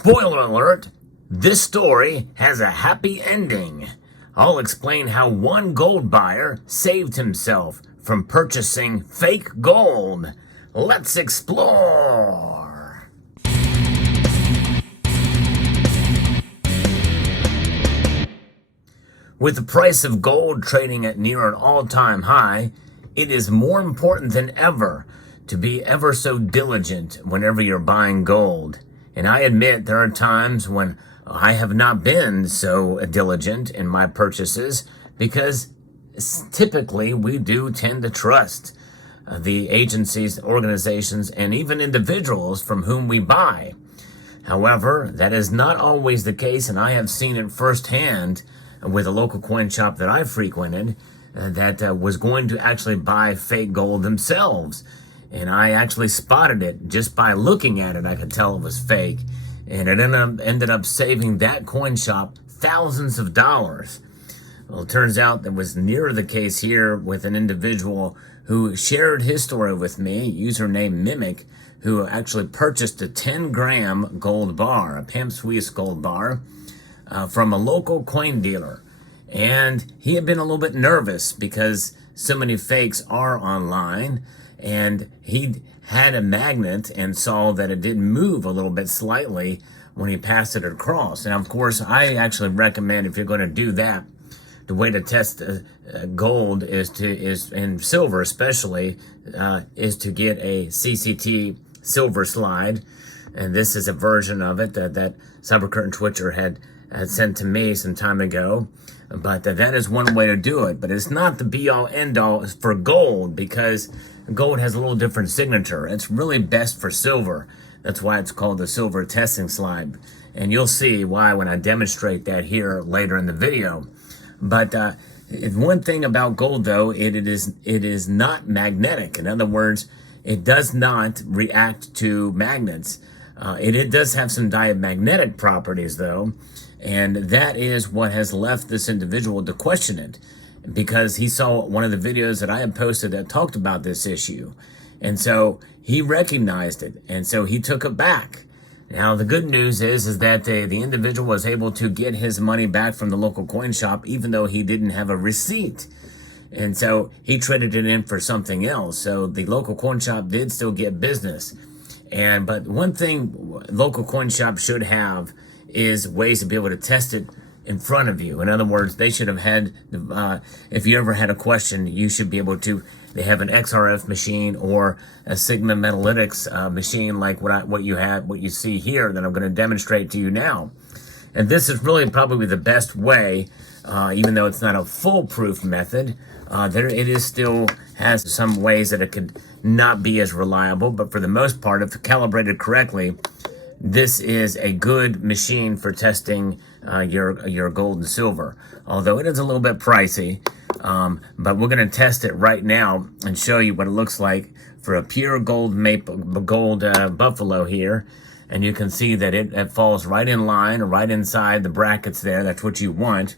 Spoiler alert, this story has a happy ending. I'll explain how one gold buyer saved himself from purchasing fake gold. Let's explore. With the price of gold trading at near an all-time high, it is more important than ever to be ever so diligent whenever you're buying gold. And I admit there are times when I have not been so diligent in my purchases because typically we do tend to trust the agencies, organizations, and even individuals from whom we buy. However, that is not always the case, and I have seen it firsthand with a local coin shop that I frequented that was going to actually buy fake gold themselves. And I actually spotted it just by looking at it. I could tell it was fake. And it ended up saving that coin shop thousands of dollars. Well, it turns out that was nearer the case here with an individual who shared his story with me, username Mimic, who actually purchased a 10-gram gold bar, a Pamp Suisse gold bar, from a local coin dealer. And he had been a little bit nervous because so many fakes are online. And he had a magnet and saw that it did move a little bit slightly when he passed it across. And of course, I actually recommend, if you're going to do that, the way to test gold is and silver especially, is to get a CCT silver slide. And this is a version of it that Cybercurtain Twitcher had sent to me some time ago. But that is one way to do it. But it's not the be-all, end-all for gold, because gold has a little different signature. It's really best for silver. That's why it's called the silver testing slide. And you'll see why when I demonstrate that here later in the video. But one thing about gold, though, it is not magnetic. In other words, it does not react to magnets. It does have some diamagnetic properties, though. And that is what has left this individual to question it, because he saw one of the videos that I had posted that talked about this issue. And so he recognized it, and so he took it back. Now, the good news is that the individual was able to get his money back from the local coin shop, even though he didn't have a receipt. And so he traded it in for something else. So the local coin shop did still get business. But one thing local coin shops should have is ways to be able to test it in front of you. In other words, they should have had, if you ever had a question, you should be able to, they have an XRF machine or a Sigma Metalytics machine like what you see here that I'm going to demonstrate to you now. And this is really probably the best way, even though it's not a foolproof method. It is still has some ways that it could not be as reliable, but for the most part, if calibrated correctly, this is a good machine for testing your gold and silver, although it is a little bit pricey. But we're going to test it right now and show you what it looks like for a pure gold buffalo here. And you can see that it falls right in line, right inside the brackets there. That's what you want.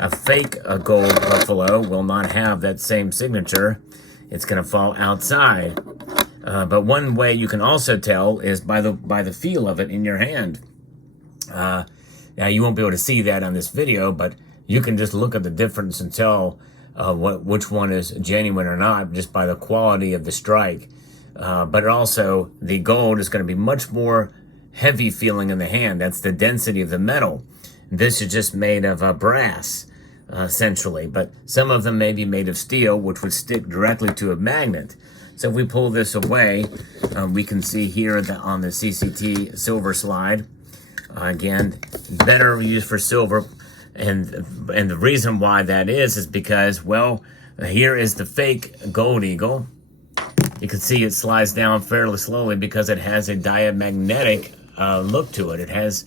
A fake gold buffalo will not have that same signature. It's going to fall outside. But one way you can also tell is by the feel of it in your hand. Now, you won't be able to see that on this video, but you can just look at the difference and tell which one is genuine or not just by the quality of the strike. But also, the gold is going to be much more heavy feeling in the hand. That's the density of the metal. This is just made of brass, essentially. But some of them may be made of steel, which would stick directly to a magnet. So if we pull this away, we can see here that on the CCT silver slide, again, better used for silver. And the reason why that is because, well, here is the fake gold eagle. You can see it slides down fairly slowly because it has a diamagnetic look to it. It has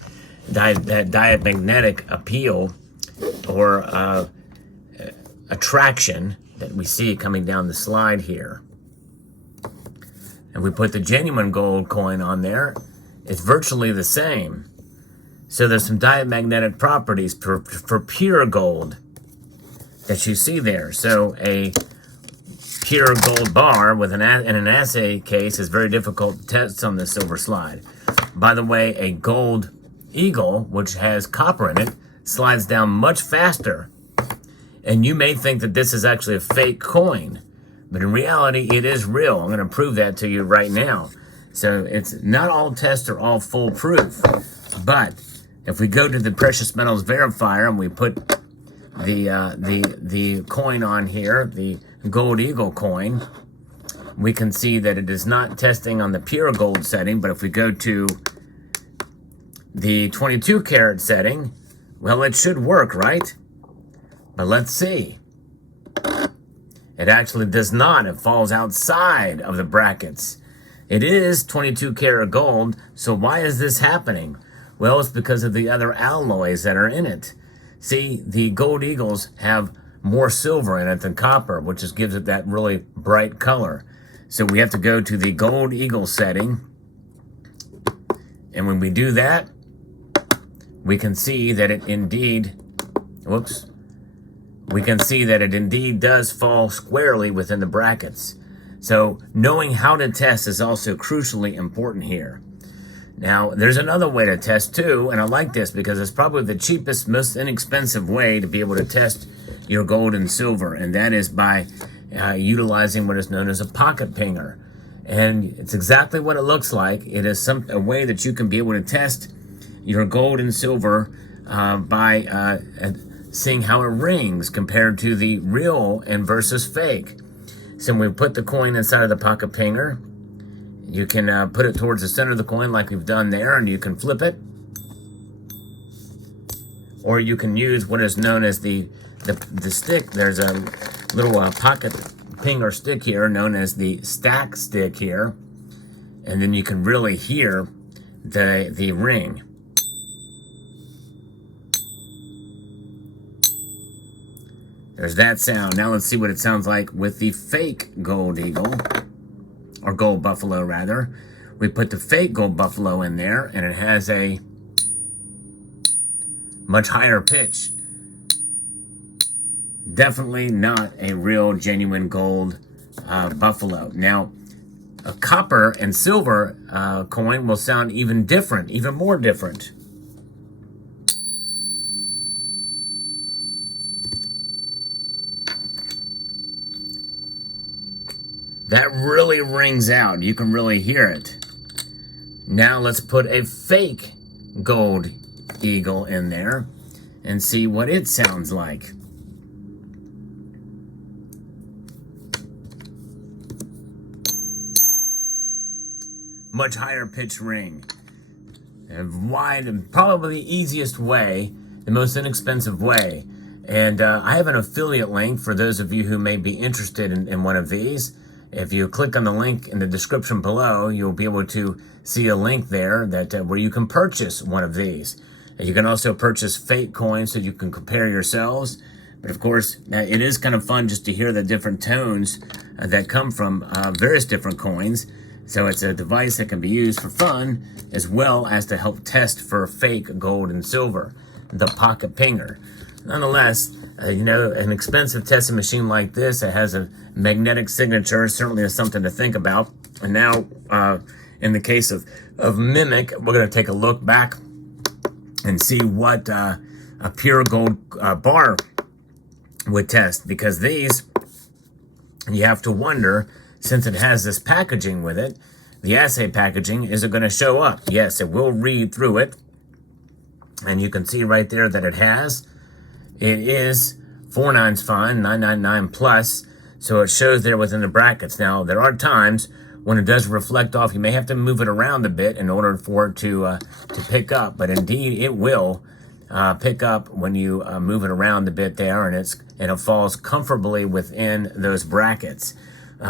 that diamagnetic appeal or attraction that we see coming down the slide here. And we put the genuine gold coin on there, it's virtually the same. So there's some diamagnetic properties for pure gold that you see there. So a pure gold bar with in an assay case is very difficult to test on the silver slide. By the way, a gold eagle, which has copper in it, slides down much faster. And you may think that this is actually a fake coin, but in reality, it is real. I'm going to prove that to you right now. So it's not all tests are all foolproof, but if we go to the precious metals verifier and we put the coin on here, the gold eagle coin, we can see that it is not testing on the pure gold setting. But if we go to the 22 karat setting, well, it should work, right? But let's see. It actually does not. It falls outside of the brackets. It is 22 karat gold, so why is this happening? Well, it's because of the other alloys that are in it. See, the gold eagles have more silver in it than copper, which just gives it that really bright color. So we have to go to the gold eagle setting. And when we do that, we can see that it indeed, we can see that it indeed does fall squarely within the brackets. So knowing how to test is also crucially important here. Now, there's another way to test too, and I like this because it's probably the cheapest, most inexpensive way to be able to test your gold and silver, and that is by utilizing what is known as a pocket pinger. And it's exactly what it looks like. It is a way that you can be able to test your gold and silver by seeing how it rings compared to the real and versus fake. So when we put the coin inside of the pocket pinger, you can put it towards the center of the coin like we've done there, and you can flip it. Or you can use what is known as the stick. There's a little pocket pinger stick here known as the stack stick here. And then you can really hear the ring. There's that sound. Now let's see what it sounds like with the fake gold eagle, or gold buffalo rather. We put the fake gold buffalo in there, and it has a much higher pitch. Definitely not a real genuine gold buffalo. Now, a copper and silver coin will sound even different, even more different. That really rings out. You can really hear it. Now let's put a fake gold eagle in there and see what it sounds like. Much higher pitch ring. And wide, and probably the easiest way, the most inexpensive way. And I have an affiliate link for those of you who may be interested in one of these. If you click on the link in the description below, you'll be able to see a link there that where you can purchase one of these. And you can also purchase fake coins so you can compare yourselves. But of course, it is kind of fun just to hear the different tones that come from various different coins. So it's a device that can be used for fun as well as to help test for fake gold and silver, the pocket pinger. Nonetheless, an expensive testing machine like this that has a magnetic signature certainly is something to think about. And now, in the case of Mimic, we're going to take a look back and see what a pure gold bar would test. Because these, you have to wonder, since it has this packaging with it, the assay packaging, is it going to show up? Yes, it will read through it. And you can see right there that it has. It is 4 nines fine, 999 plus, so it shows there within the brackets. Now, there are times when it does reflect off. You may have to move it around a bit in order for it to pick up, but indeed it will pick up when you move it around a bit there, and it falls comfortably within those brackets.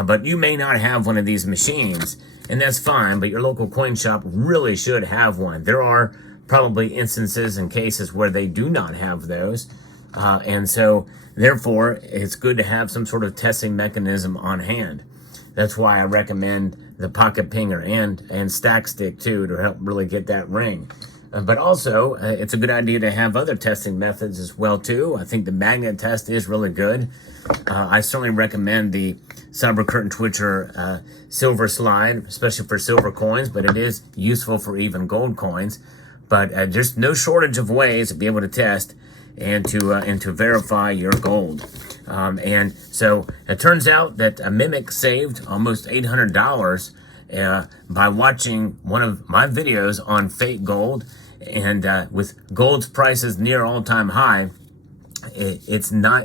But you may not have one of these machines, and that's fine, but your local coin shop really should have one. There are probably instances and cases where they do not have those. And so, therefore, it's good to have some sort of testing mechanism on hand. That's why I recommend the pocket pinger and stack stick, too, to help really get that ring. But also, it's a good idea to have other testing methods as well, too. I think the magnet test is really good. I certainly recommend the Cyber Curtain Twitcher silver slide, especially for silver coins, but it is useful for even gold coins. But there's no shortage of ways to be able to test and to verify your gold. And so it turns out that a Mimic saved almost $800 by watching one of my videos on fake gold. And with gold's prices near all-time high,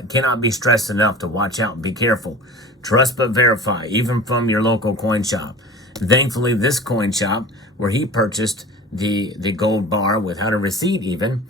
cannot be stressed enough to watch out and be careful. Trust but verify, even from your local coin shop. Thankfully, this coin shop, where he purchased the gold bar without a receipt even,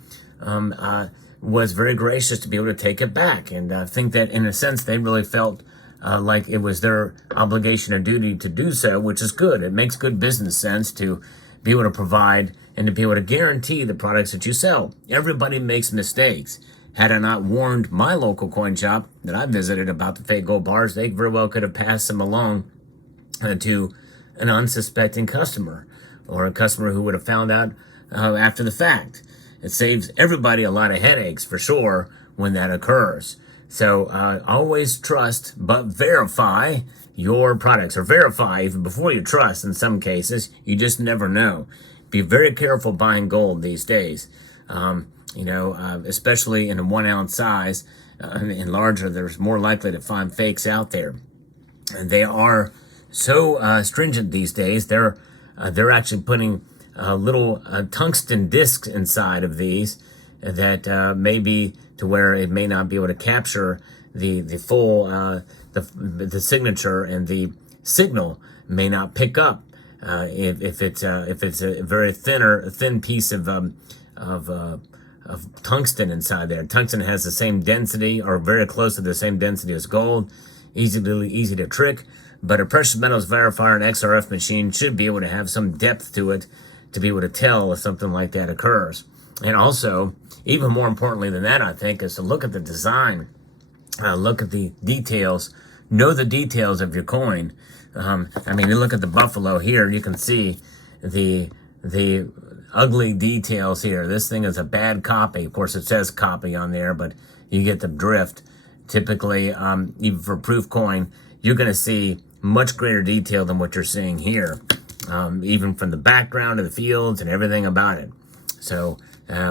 was very gracious to be able to take it back. And I think that in a sense, they really felt like it was their obligation or duty to do so, which is good. It makes good business sense to be able to provide and to be able to guarantee the products that you sell. Everybody makes mistakes. Had I not warned my local coin shop that I visited about the fake gold bars, they very well could have passed them along to an unsuspecting customer, or a customer who would have found out after the fact. It saves everybody a lot of headaches, for sure, when that occurs. So always trust but verify your products, or verify even before you trust in some cases. You just never know. Be very careful buying gold these days. Especially in a 1 ounce size and larger, there's more likely to find fakes out there. And they are so stringent these days. They're actually putting little tungsten discs inside of these that may be to where it may not be able to capture the full the signature, and the signal may not pick up if it's a very thin piece of tungsten inside there. Tungsten has the same density, or very close to the same density as gold. Easy to trick, but a precious metals verifier and XRF machine should be able to have some depth to it to be able to tell if something like that occurs. And also, even more importantly than that, I think, is to look at the design, look at the details, know the details of your coin. You look at the buffalo here, you can see the ugly details here. This thing is a bad copy. Of course, it says copy on there, but you get the drift. Typically, even for proof coin, you're going to see much greater detail than what you're seeing here, even from the background to the fields and everything about it. So,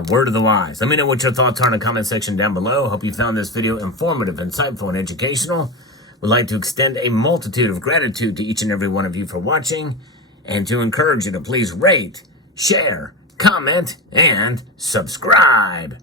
word of the wise. Let me know what your thoughts are in the comment section down below. Hope you found this video informative, insightful, and educational. Would like to extend a multitude of gratitude to each and every one of you for watching, and to encourage you to please rate, share, comment, and subscribe.